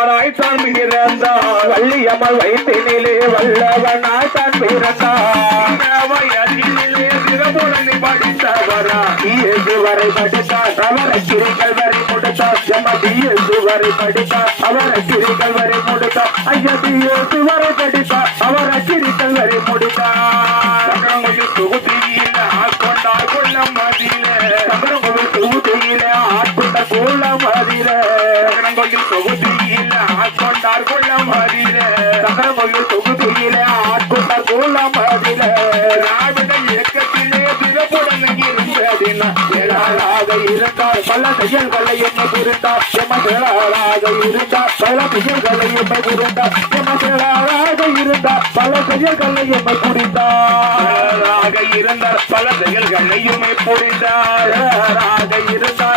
வல்லவனாய் தான் பிறந்தார் வள்ளியம்மாள் வயிற்றினிலே வல்லவனாய் தான் பிறந்தார் படித்தவரா. இயேசு வரை படித்தார். அவர கிரிகள் வரை முடித்தார். எம்ம இயேசு வரை படித்தார். அவர கிரிகள் வரை முடித்தார். ஐயா இயேசு வரை படித்தார். சங்கரங்குயில் தொகுதியில் ஆட்கொண்டார் கொள்ளம் மதியிலே சங்கரங்கோவில் தொகுதியில ஆட்கொண்டார் குள்ளம் அதில திராவிட இயக்கத்திலே சிறப்புடன் இருந்ததினால் இருந்தார். பல செயல்களை என்னை புரிந்தார். எம. இருந்தார். பல செயல்களை எம்மை புரிந்தார். எம. இருந்தார். பல செயல்களை புரிந்தார். இருந்தார். பல செயல்களையுமே இருந்தார்.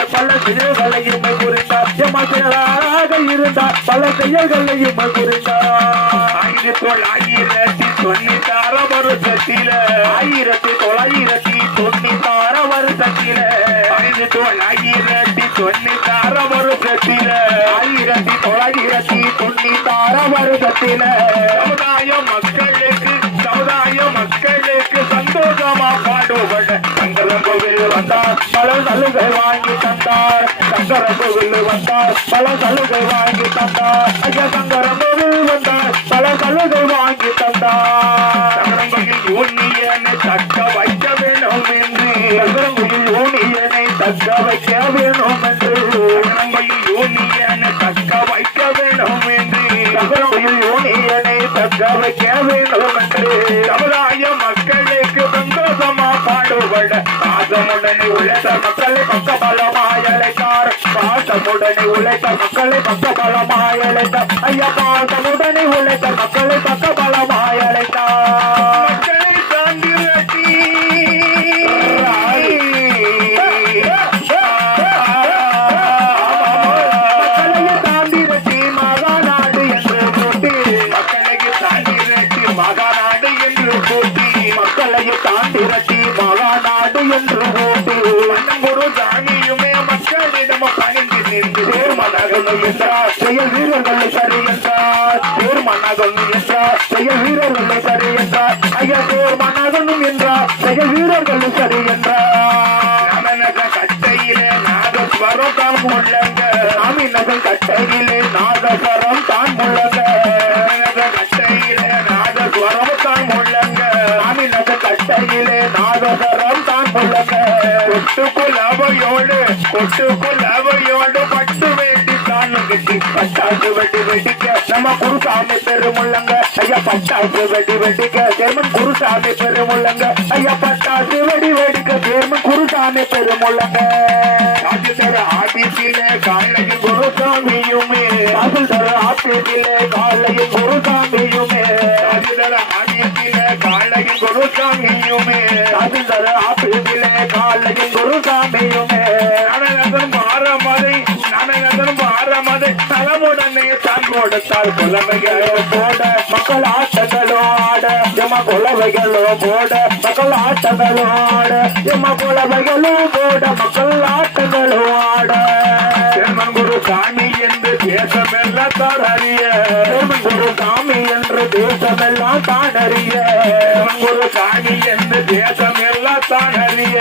பல புரிந்தார். பல செயல்களை எம்மை புரிந்தார் ஆயிரத்தி தொள்ளாயிரத்தி தொண்ணூத்தாறு வருஷத்தில ஆயிரத்தி தொள்ளாயிரத்தி தொண்ணூத்தாறு வருஷத்தில ஆயிரத்தி தொள்ளாயிரத்தி தொண்ணூத்தாறு வருஷத்தில ஆயிரத்தி தொள்ளாயிரத்தி தொண்ணூத்தாறு வருஷத்தில சமுதாய கோவில் வந்தார் பல சலுகை வாங்கி தந்தார். சங்கர கோவில் வந்தார் பல சலுகை வாங்கி தந்தார். ஐயா சங்கர கோவில் வந்தார் பல சலுகை வாங்கி தந்தார். யூனியனை தக்க வைக்க வேணும் என்று சங்கரங்குயில் யூனியனை தக்க வைக்க வேணும் என்று யூனியனை தக்க வைக்க வேணும் என்று சங்கரங்குயில் யூனியனை தக்க வைக்க வேண்டும் என்று பக்க பலமாய் அழைத்தார் பாசமுடனே உழைத்த மக்களை பக்க பலமாய் அழைத்தார் ஐயா பாசமுடனே உழைத்த மக்களை பக்க பலமாய் அழைத்தார் மக்களை சார்ந்திரட்டி மக்களையே தாண்டி வெட்டி மகாநாடு என்று போட்டி தேர்மனகன் என்றார் செயல் வீரர்கள் சரி என்றார் தேர்மனகன் என்றார் செயல் வீரர்கள் சரி என்றார் ஐயா தேர்மனகன் என்றார் செயல் வீரர்கள் சரி என்றார் கட்டையிலே நாதஸ்வரம் தான் முழங்க. சாமி கட்டையிலே நாதஸ்வரம் தான் முழங்க கட்டையிலே நாதஸ்வரம் தான் முழங்க சாமி கட்டையிலே நாதஸ்வரம் தான் முழங்க. கொட்டுக்குள் அவையோடு கொட்டுக்குள் அவையோடு தான் பட்டாசு வெடி வெடிக்க. நம்ம குருசாமி பெருமுள்ளங்க. ஐயா பட்டாசு வெடி வெடிக்க. ஜெர்மன் குருசாமி பெருமுள்ளங்க. ஐயா பட்டாசு வெடி வெடிக்க. ஜெர்மன் குருசாமி பெருமுள்ளங்க. ராஜதர ஆபீஸிலே காலையில் குருசாமியுமே தாசில் தர காலையில் குருசாமியுமே ராஜதர ஆபீஸிலே காலையில் குருசாமி தலமுடனே தான் கொடுத்தால் புலமைகள் போட மக்கள் ஆட்டங்களோ ஆட எம்ம குலவைகளோ போட மக்கள் ஆட்டங்களோ ஆட எம்ம குலவைகளோ போட மக்கள் ஆட்டங்களோ ஆட. குரு சாமி என்று தேசமெல்லாம் தேவன் குரு சாமி என்று தேசமெல்லாம் தான் அறிய செல்வன் குரு சாமி என்று தேசமெல்லாம் தான் அறிய